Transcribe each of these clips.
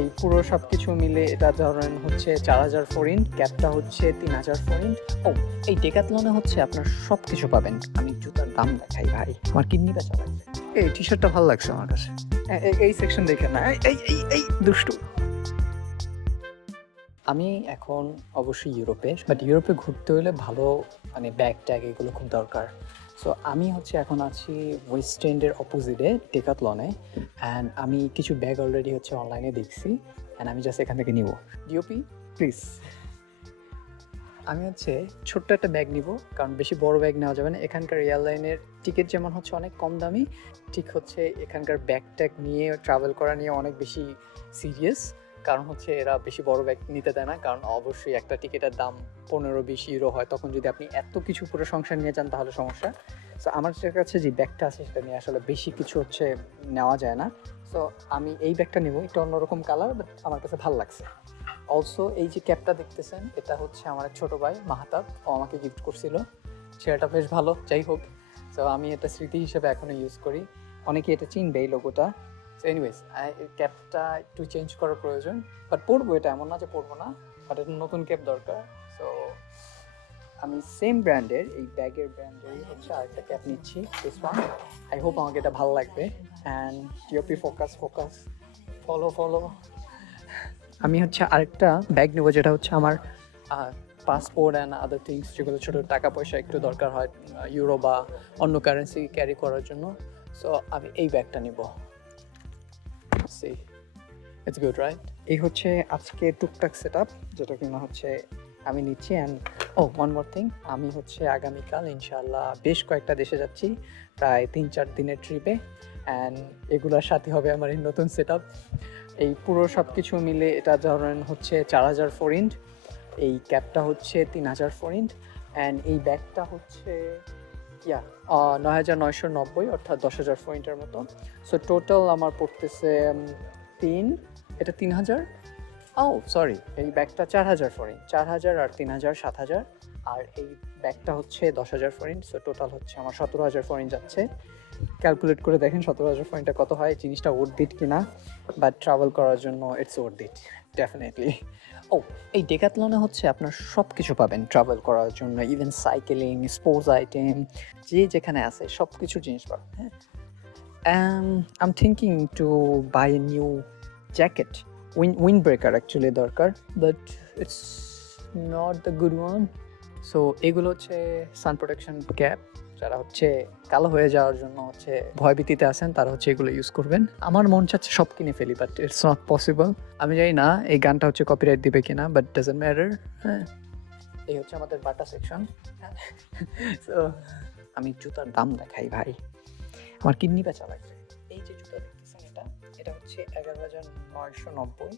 এই পুরো সব কিছু মিলে এটা ধরেন হচ্ছে 4000 ফরিন, ক্যাপটা হচ্ছে 3000 ফরিন। ও, এই ডেকাথলনে হচ্ছে আপনার সব কিছু পাবেন। আমি জুতার দাম দেখাই ভাই, আমার কিডনি বেচা লাগবে। এই টি শার্টটা ভালো লাগছে আমার কাছে। এই সেকশন দেখে না, এই দুষ্টু। আমি এখন অবশ্যই ইউরোপে, বাট ইউরোপে ঘুরতে হলে ভালো মানে ব্যাগ ট্যাগ এগুলো খুব দরকার। সো আমি হচ্ছে এখন আছি ওয়েস্ট এন্ডের অপোজিটে ডেকাথলনে, অ্যান্ড আমি কিছু ব্যাগ অলরেডি হচ্ছে অনলাইনে দেখছি, অ্যান্ড আমি জাস্ট এখান থেকে নিব। DOP please. আমি হচ্ছে ছোট্ট একটা ব্যাগ নিব, কারণ বেশি বড় ব্যাগ নেওয়া যাবে না। এখানকার এয়ারলাইনের টিকিট যেমন হচ্ছে অনেক কম দামি, ঠিক হচ্ছে এখানকার ব্যাগ ট্যাগ নিয়ে ট্রাভেল করা নিয়ে অনেক বেশি সিরিয়াস। কারণ হচ্ছে এরা বেশি বড় ব্যাগ নিতে দেয় না, কারণ অবশ্যই একটা টিকিটের দাম 15-20 ইউরো হয়। তখন যদি আপনি এত কিছু পুরো সংসার নিয়ে যান তাহলে সমস্যা। সো আমার কাছে যে ব্যাগটা আছে সেটা নিয়ে আসলে বেশি কিছু হচ্ছে নেওয়া যায় না। সো আমি এই ব্যাগটা নেব, একটু অন্যরকম কালার, বাট আমার কাছে ভালো লাগছে। অলসো এই যে ক্যাপটা দেখতেছেন, এটা হচ্ছে আমার এক ছোটো ভাই মাহাতাব, ও আমাকে গিফট করছিল। ছেলেটা বেশ ভালো, যাই হোক। সো আমি এটা স্মৃতি হিসেবে এখনও ইউজ করি। অনেকে এটা চিনবে এই লোগোটা। সো এনিওয়েজ, ক্যাপটা একটু চেঞ্জ করার প্রয়োজন, বাট পরবো, এটা এমন না যে পরবো না, বাট এটা নতুন ক্যাপ দরকার। সো আমি সেম ব্র্যান্ডের, এই ব্যাগের ব্র্যান্ডেরই হচ্ছে আরেকটা ক্যাপ নিচ্ছি, দিস ওয়ান। আই হোপ আমাকে এটা ভালো লাগবে। And TOP focus, follow. আমি হচ্ছে আরেকটা ব্যাগ নেবো, যেটা হচ্ছে আমার পাসপোর্ট অ্যান্ড আদার থিংস, যেগুলো ছোটো টাকা পয়সা একটু দরকার হয় ইউরো বা অন্য কারেন্সি ক্যারি করার জন্য। সো আমি এই ব্যাগটা নিব। See it's good, right? এই হচ্ছে আজকে টুকটাক সেট আপ, যেটা কিনা হচ্ছে আমি নিচ্ছি। অ্যান্ড ওয়ান মোর থিং, আমি হচ্ছে আগামীকাল ইনশাআল্লাহ বেশ কয়েকটা দেশে যাচ্ছি, প্রায় 3-4 দিনের ট্রিপে। অ্যান্ড এগুলোর সাথে হবে আমার এই নতুন সেট আপ। এই পুরো সব কিছু মিলে এটা ধরেন হচ্ছে 4000 ফরিন্ট, এই ক্যাপটা হচ্ছে 3000 ফরিন্ট, অ্যান্ড এই ব্যাগটা হচ্ছে 9990, অর্থাৎ 10,000 ফরিন্টের মতো। সো টোটাল আমার পড়তেছে এটা 3000। সরি, এই ব্যাগটা 4000 ফরিন্ট, 4000 আর 3000 7000, আর এই ব্যাগটা হচ্ছে 10,000 ফরিন্ট। সো টোটাল হচ্ছে আমার 17,000 ফরিন্ট যাচ্ছে। ক্যালকুলেট করে দেখেন 17,000 ফরিন্টটা কত হয়, জিনিসটা ওর্থ ইট কিনা। বাট ট্রাভেল করার জন্য ইটস ওর্থ ইট, ডেফিনেটলি। এই ডেকাথলনে হচ্ছে আপনার সব কিছু পাবেন ট্রাভেল করার জন্য, ইভেন সাইকেলিং, স্পোর্টস আইটেম, যে যেখানে আছে সব কিছু জিনিস পাবেন। হ্যাঁ, I am thinking to buy a new jacket, windbreaker actually দরকার, but it's not the good one. So এগুলো হচ্ছে সান প্রোটেকশন ক্যাপ, যারা হচ্ছে কালো হয়ে যাওয়ার জন্য হচ্ছে ভয়ভীতিতে আছেন তারা হচ্ছে এগুলো ইউজ করবেন। আমার মন চাচ্ছে সব কিনে ফেলি, বাট ইটস নট পসিবল। আমি জানি না এই গানটা হচ্ছে কপিরাইট দিবে কিনা, বাট ডাজন্ট ম্যাটার। হ্যাঁ, এই হচ্ছে আমাদের বাটা সেকশন। সো আমি জুতার দাম দেখাই ভাই, আমার কিডনি বেচা লাগবে। এই যে জুতা দেখতেছেন, এটা হচ্ছে 11,990।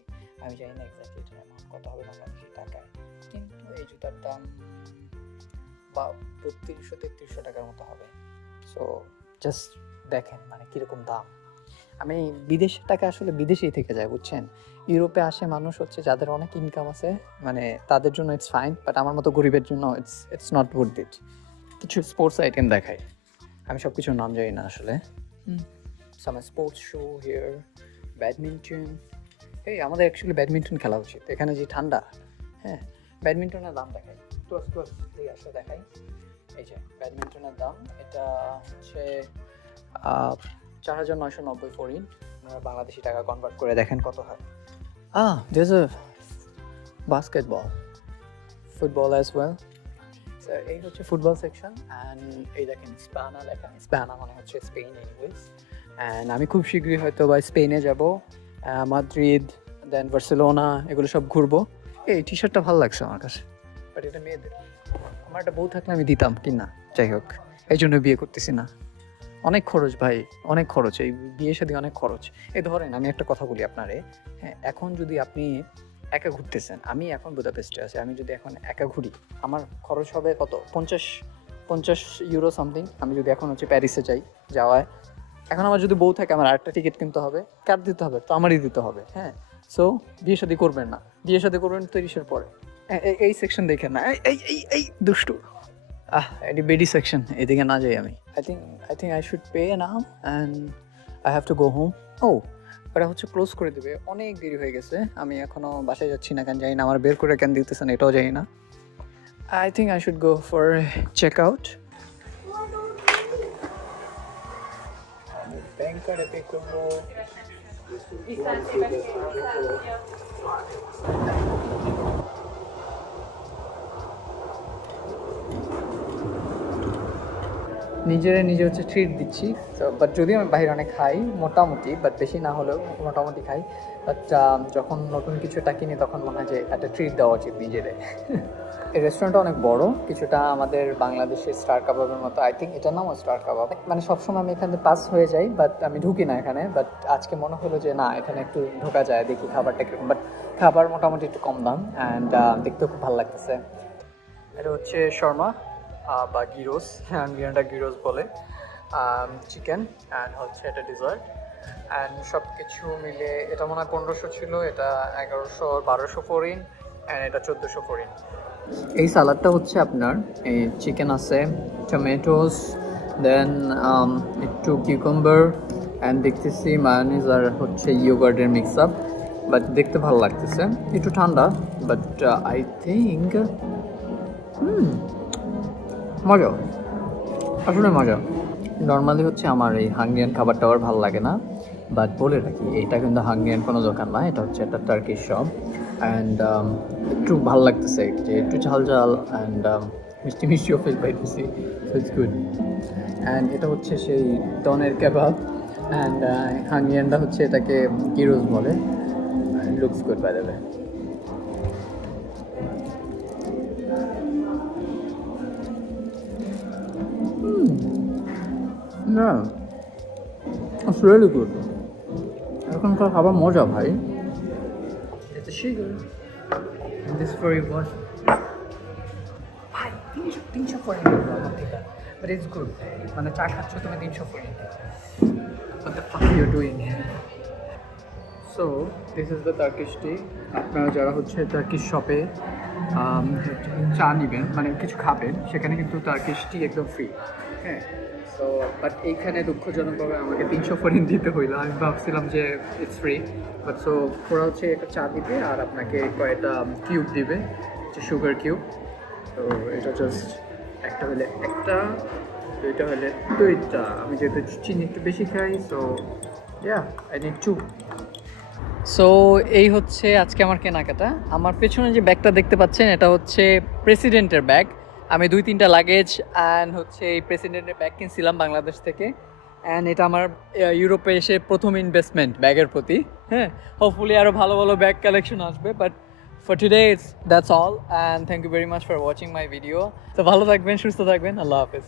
আমি জানি না এক্স্যাক্টলি এটার অ্যামাউন্ট কত হবে বাংলাদেশি টাকায়, কিন্তু এই জুতার দাম 3200-3300 টাকার মতো হবে। সো জাস্ট দেখেন মানে কীরকম দাম। আমি বিদেশের টাকা আসলে বিদেশেই থেকে যায়, বুঝছেন। ইউরোপে আসে মানুষ হচ্ছে যাদের অনেক ইনকাম আছে, মানে তাদের জন্য ইটস ফাইন, বাট আমার মতো গরিবের জন্য ইটস নট ওয়ার্থ ইট। কিছু স্পোর্টস আইটেম দেখাই, আমি সব কিছুর নাম জানি না আসলে। সাম স্পোর্টস শু হিয়ার, ব্যাডমিন্টন। এই আমাদের অ্যাকচুয়ালি ব্যাডমিন্টন খেলা উচিত, এখানে যে ঠান্ডা। হ্যাঁ, ব্যাডমিন্টনের দাম দেখাই, আসলে দেখাই। এই যে ব্যাডমিন্টনের দাম, এটা হচ্ছে 4,990 ফরিন। আপনারা বাংলাদেশি টাকা কনভার্ট করে দেখেন কত হয়। there's a basketball, football as well. So এই হচ্ছে ফুটবল সেকশন, অ্যান্ড এই দেখেন স্পানা লেখা, স্পানা মানে হচ্ছে স্পেন এনিওয়েজ। অ্যান্ড আমি খুব শীঘ্রই হয়তো বা স্পেনে যাব, মাদ্রিদ, দেন বার্সেলোনা, এগুলো সব ঘুরবো। এই টি শার্টটা ভালো লাগছে আমার কাছে, বাট এটা মেয়েদের। আমার একটা বউ থাকলে আমি দিতাম কি না, যাই হোক, এই জন্য বিয়ে করতেছি না। অনেক খরচ ভাই, অনেক খরচ, এই বিয়ে শাদী অনেক খরচ। এই ধরেন আমি একটা কথা বলি আপনারে, হ্যাঁ, এখন যদি আপনি একা ঘুরতেছেন, আমি এখন বুদাপেস্টে আছি, আমি যদি এখন একা ঘুরি আমার খরচ হবে কত, 50 ইউরো সামথিং। আমি যদি এখন হচ্ছে প্যারিসে যাওয়ায়, এখন আমার যদি বউ থাকে আমার আরেকটা টিকিট কিনতে হবে, কার দিতে হবে, তো আমারই দিতে হবে। হ্যাঁ, সো বিয়ে শাদী করবেন না, বিয়ে শাদী করবেন 30-এর পরে। এই সেকশন দেখেন না, এই দুষ্টু। এটি বেডি সেকশন, এদিকে না যাই আমি। I think I should pay now and I have to go home. ওরা হচ্ছে ক্লোজ করে দেবে, অনেক দেরি হয়ে গেছে। আমি এখনও বাসায় যাচ্ছি না, কেন জানি না, আমার বের করে কেন দিতেছেন এটাও জানি না। I think I should go for check out. Bank কার্ডে পে করবো। নিজে হচ্ছে ট্রিট দিচ্ছি। তো বাট যদি আমি বাইরে অনেক খাই মোটামুটি, বাট বেশি না হলেও মোটামুটি খাই, বাট যখন নতুন কিছুটা কিনি তখন মনে হয় যে একটা ট্রিট দেওয়া উচিত নিজেদের। এই রেস্টুরেন্টটা অনেক বড়, কিছুটা আমাদের বাংলাদেশের স্টার কাবাবের মতো। আই থিঙ্ক এটার নামও স্টার কাবাব। মানে সবসময় আমি এখানে পাস হয়ে যাই, বাট আমি ঢুকি না এখানে। বাট আজকে মনে হলো যে না, এখানে একটু ঢোকা যায়, দেখি খাবারটা কীরকম। বাট খাবার মোটামুটি একটু কম দাম, অ্যান্ড দেখতেও খুব ভালো লাগতেছে। এটা হচ্ছে শর্মা বা গিরোস, ইন্ডিয়ানটা গিরোস বলে, চিকেন, অ্যান্ড হচ্ছে এটা ডিজার্ট, অ্যান্ড সব কিছু মিলে এটা মনে হয় 1500 ছিল, এটা 1100-1200 ফরিন, অ্যান্ড এটা 1400 ফরিন। এই সালাডটা হচ্ছে আপনার এই চিকেন আছে, টমেটোস, দেন একটু কিউকাম্বার, অ্যান্ড দেখতেছি মায়োনিজ আর হচ্ছে ইয়োগার্টের মিক্স আপ। বাট দেখতে ভালো লাগতেছে, একটু ঠান্ডা, বাট আই থিঙ্ক মজা, আসলে মজা। নর্মালি হচ্ছে আমার এই হাঙ্গেরিয়ান খাবার টাবার ভালো লাগে না, বাট বলে রাখি এটা কিন্তু হাঙ্গেরিয়ান কোনো দোকান না, এটা হচ্ছে একটা টার্কিশ শপ। অ্যান্ড একটু ভালো লাগতেছে, যে একটু ঝাল ঝাল অ্যান্ড মিষ্টি মিষ্টিও ফিল পাইতেছি, সো ইটস গুড। অ্যান্ড এটা হচ্ছে সেই ডনের কাবাব, অ্যান্ড হাঙ্গেরিয়ানটা হচ্ছে এটাকে গিরোস বলে। Looks good bye the way. না, it's really good. এখনকার খাবার মজা ভাই। It's a sugar. And this for you boss. ভাই 300 ফরিন এটা, but it's good. মানে চা খাচ্ছ তুমি 300 ফরিন। What the fuck you doing here? So this is the Turkish tea. আপনারা যারা হচ্ছে টার্কিশ শপে চা নেবেন, মানে কিছু খাবেন, সেখানে কিন্তু টার্কিশ টি একদম ফ্রি। হ্যাঁ, সো বাট এইখানে দুঃখজনকভাবে আমাকে 300 ফরিন দিতে হইলো। আমি ভাবছিলাম যে ইটস ফ্রি, বাট সো ওরা হচ্ছে একটা চা দিবে আর আপনাকে কয়েকটা কিউব দিবে, হচ্ছে সুগার কিউব। তো এটা জাস্ট একটা হলে একটা, দুইটা হলে দুইটা। আমি যেহেতু চিনি একটু বেশি খাই, so yeah I need to. So এই হচ্ছে আজকে আমার কেনাকাটা। আমার পেছনে যে ব্যাগটা দেখতে পাচ্ছেন এটা হচ্ছে প্রেসিডেন্টের ব্যাগ। আমি 2-3টা লাগেজ অ্যান্ড হচ্ছে এই প্রেসিডেন্টের ব্যাগ কিনছিলাম বাংলাদেশ থেকে, অ্যান্ড এটা আমার ইউরোপে এসে প্রথম ইনভেস্টমেন্ট ব্যাগের প্রতি। হ্যাঁ, হোপফুলি আরও ভালো ভালো ব্যাগ কালেকশন আসবে, but for today that's all, and thank you very much for watching my video. তো ভালো থাকবেন, সুস্থ থাকবেন, আল্লাহ হাফেজ।